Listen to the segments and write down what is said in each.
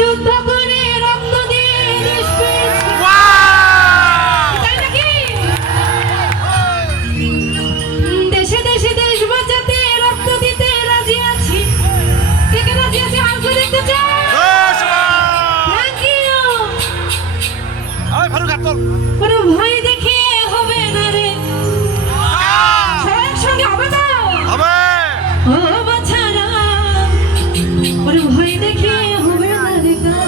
যুদ্ধ করে রক্ত দিয়ে দেশ পেয়েছি। তাই নাকি? দেশে দেশে দেশ বাঁচাতে রক্ত দিতে রাজি আছি। কে কে রাজি আছে? হালকা দেখতে চাই। Thank you. কোনো ভয় দেখিয়ে হবে না রে, সবাই একসঙ্গে হবে তো? ও বাছারা, কোনো ভয় দেখিয়ে হবে না রে গা।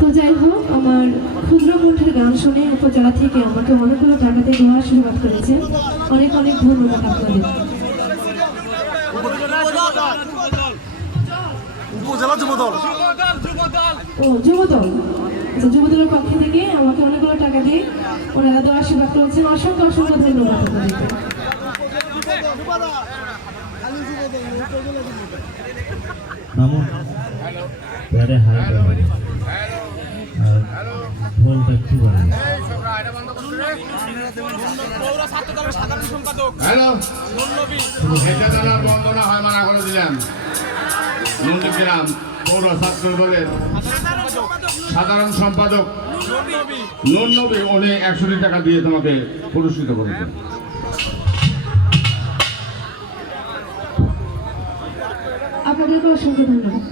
তো যাই হোক, আমার ক্ষুদ্র কণ্ঠের গান শুনে উপজেলা থেকে আমাকে অনেকগুলো টাকাতে দেওয়ার আশীর্বাদ করেছে। অনেক অনেক ধন্যবাদ আপনাদের। ও যুবদল, আচ্ছা, যুবদলের পক্ষ থেকে আমাকে অনেকগুলো টাকা দিয়ে ওনারা দেওয়ার আশীর্বাদ করেছেন। অসংখ্য অসংখ্য ধন্যবাদ আপনাদেরকে। ঢোলটা একটু বড়। হ্যালো, বন্দনা হয় মানা করে দিলাম। নন্দীগ্রাম পৌর ছাত্র দলের সাধারণ সম্পাদক নুন নবী, উনি 100 টাকা দিয়ে তোমাকে পুরস্কৃত করেছেন। আপনাদেরকে অসংখ্য ধন্যবাদ।